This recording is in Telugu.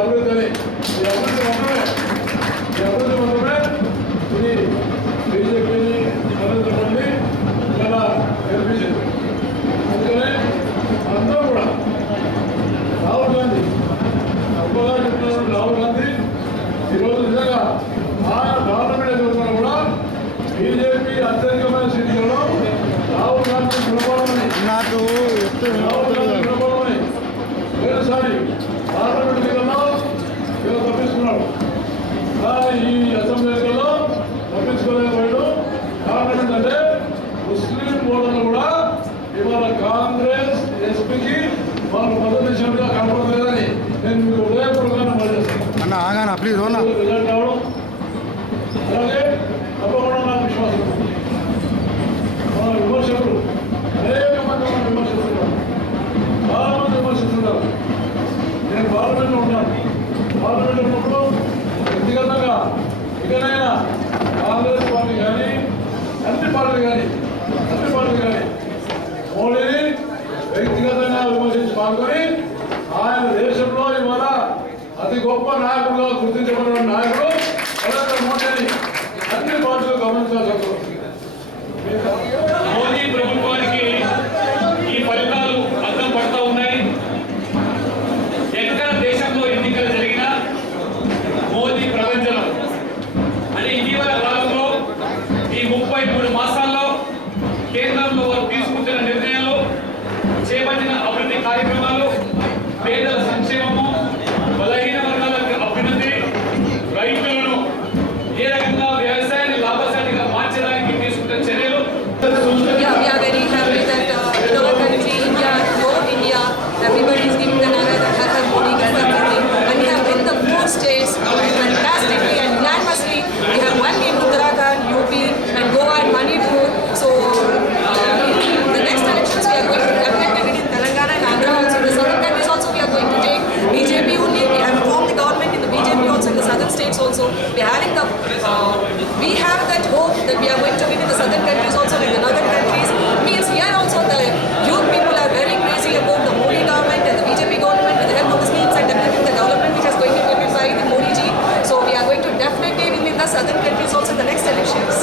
అభివృద్ధి మాత్రమే ఇది బీజేపీని నరేంద్ర మోడీ ఇలా గెలిపించింది. అందుకనే అందరూ కూడా రాహుల్ గాంధీ గొప్పగా చెప్తున్నటువంటి రాహుల్ గాంధీ ఈరోజు నిజంగా ఆయన పార్లమెంట్ ఎదుర్కొన్నా కూడా బీజేపీ అత్యధికమైన సీట్లలో రాహుల్ గాంధీ నిలబడమని వేరుసారి పార్లమెంట్ ఎన్నికల్లో ఇలా తప్పించుకున్నాడు. ఈ అసెంబ్లీ ఎన్నికల్లో తప్పించుకోలేకపోయాడు. పార్లమెంట్ అంటే ముస్లిం ఓటర్లు కూడా ఇవాళ కాంగ్రెస్ ఎస్పీకి వాళ్ళు మద్దతు ఇచ్చినట్టుగా కనపడలేదని నేను మీకు ఉదయపూర్వకంగా ఆగానా ప్లీజ్ రిజల్ట్ రావడం అలాగే తప్పకుండా నాకు విశ్వాసం. మన విమర్శకులు అనేక మంది మనం విమర్శిస్తున్నారు, చాలా మంది విమర్శిస్తున్నారు. నేను పార్లమెంట్లో ఉన్నాను. పార్లమెంట్లో ఉన్నప్పుడు వ్యక్తిగతంగా ఇకనైనా కాంగ్రెస్ పార్టీ కానీ అన్ని పార్టీలు కానీ మోడీని వ్యక్తిగతంగా విమర్శించి పాల్గొని ఆయన దేశంలో ఇవాళ అతి గొప్ప నాయకుడుగా గుర్తించబడిన నాయకుడు నరేంద్ర మోడీని అన్ని పార్టీలు గమనించాల్సి. మోదీ ప్రభుత్వానికి ఈ ఫలితాలు అర్థం పడుతూ ఉన్నాయి. ఎక్కడ దేశంలో ఎన్నికలు జరిగినా మోదీ ప్రపంచంలో అని ఇటీవల కాలంలో ఈ 33 మాసాల్లో కేంద్రంలో వారు తీసుకుంటున్న నిర్ణయాలు, చేపట్టిన అభివృద్ధి కార్యక్రమాలు, పేదల సంక్షేమము, బలహీన వర్గాల అభ్యున్నతి, రైతులను ఏ రకంగా వ్యవసాయాన్ని లాభసాటిగా మార్చడానికి తీసుకుంటున్న చర్యలు. Yeah, we are very happy that in our country, India, whole India, everybody is giving the Nara that Har Har Modi kind of thing. And we have won the 4 states fantastically and unanimously. We have won in Uttarakhand, UP, and Goa and Manipur. So, in the next elections, we are going to definitely win in Telangana and Andhra also. In the southern countries also, we are going to take BJP only. We have formed the government in the BJP also in the southern states also. We are having the, we have that hope that we are going to win in the southern countries also, like the northern countries. Means here also the youth people are very crazy about the Modi government and the BJP government with the help of the schemes and developing the development which is going to be by the Modi ji. So we are going to definitely win in the southern countries also in the next elections.